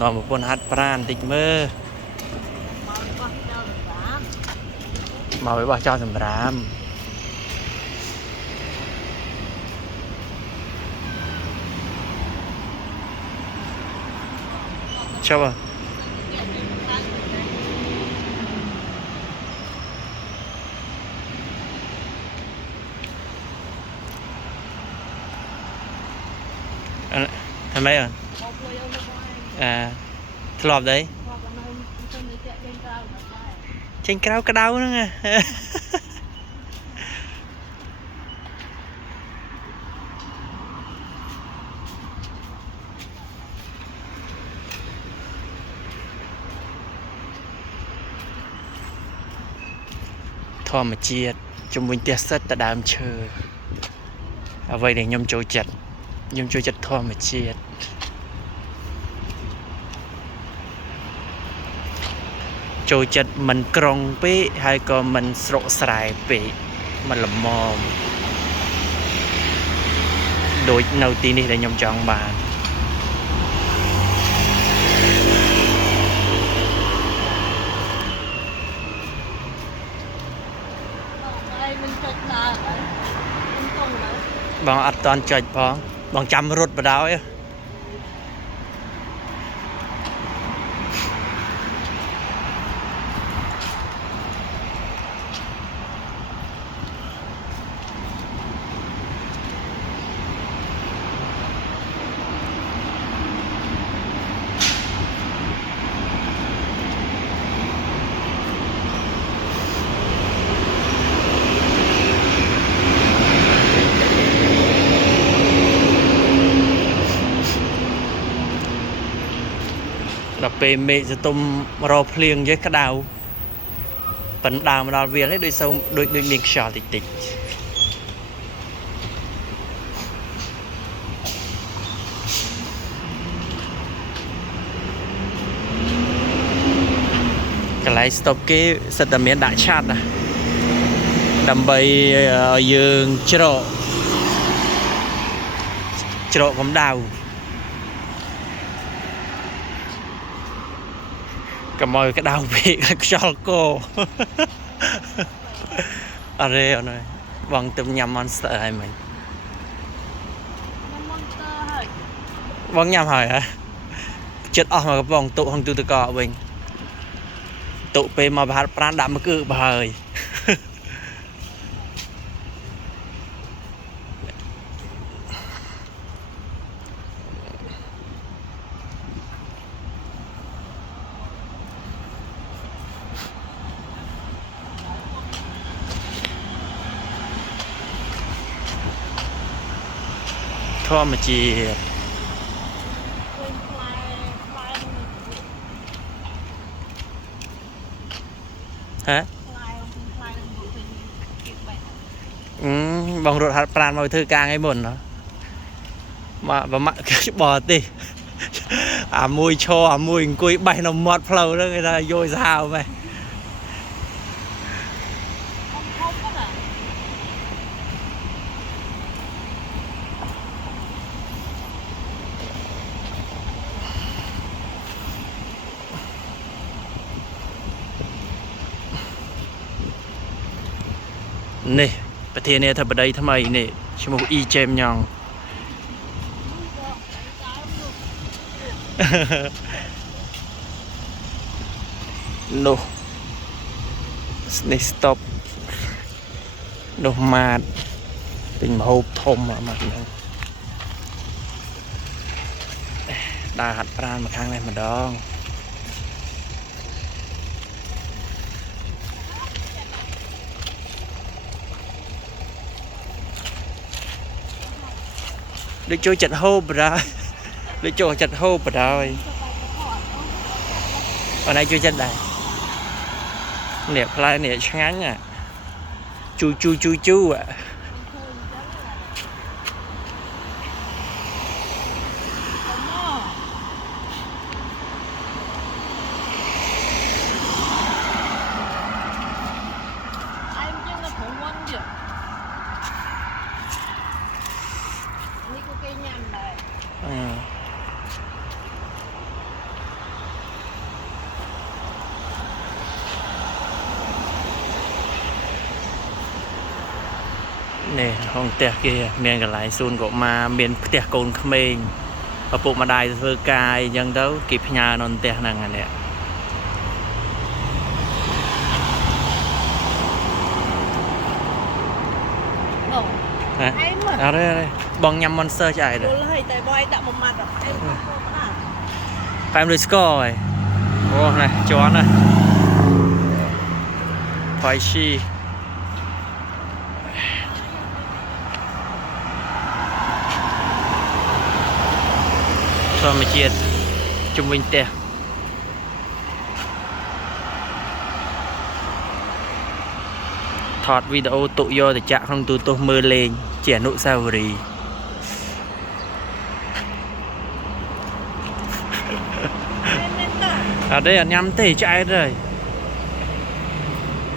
นอนมาบนฮัดปรานติดมือมาไว้ว่าเจ้าสำรามใช่ป่ะทำไมอ่ะทลอบđấy trên cao cái đau nữa nghe ធម្មជាតិជំនួយទេសសិតតដើមឈើអ្វីដែលខ្ញុំចូលចិត្តធម្មជាតិចូលចិត្តមិនក្រុងពេកហើយក៏មិនស្រកស្រែពេកមិនល្មមដូចនៅទីនេះដែលខ្ញុំចង់បានបងអត់តន់ចុចផងបងចាំរត់បដ ாய் ដល់ពេលមេឃសតុំរោភ្លៀងយេក្តៅប៉ុន្តែមកដល់វាលនេះដូចមានខ្យល់តិចកន្លែងស្តុបគេសិតតែមានដាក់ឆាត់ណាដើម្បីឲ្យយើងច្រកកម្ដៅកុំឲ្យក្តៅពេកខ្យល់កអរេអូនបងទៅញ៉ាំ Monster ហើយមិញបងញ៉ាំហើយហ៎ចិត្តអស់មកកំប៉ុងតុហងទូតកវិញតុពេលមកបរហាត់ប្រានដាក់មកគឺបើហើយធម្មជាតិហ៎បងរត់ហាត់ប្រានមកធ្វើការថ្ងៃមុនហ៎មកបមាក់បោះទេអាមួយឈរអាមួយអង្គុយបេះនៅមាត់ផ្លូវហ្នឹងគេថាយយសាហាវម៉េះនេះប្រធានាធិបតីថ្មីនេះឈ្មោះអ៊ីចេមញ៉ងនោះនេះស្តុបនោះម៉ាតទិញម្ហូបធំមកហ្នឹងដើរហាត់ប្រាណមកខាងនេះម្ដងដូចចូលចិត្តហូបបណ្ដោយដូចចូលចិត្តហូបបណ្ដោយអនឯងចូលចិត្តដែរនេះផ្លែនេះឆ្ងាញ់អាជូអា nè không tẹt kia miền cả lại xuân của mà miền tẹt cồn khmênh và bộ mà đài thơ cài dân đấu kịp nhà non tẹt năng này nè hả à đây bong nhâm monster chạy rồi phải em score rồi ô này chó này phải chi cho mà chết chung mình tè thọt video tụ vô thì chạm không tụ tôi mơ lên trẻ nụ sao rì ở đây là nhắm tê chạy rồi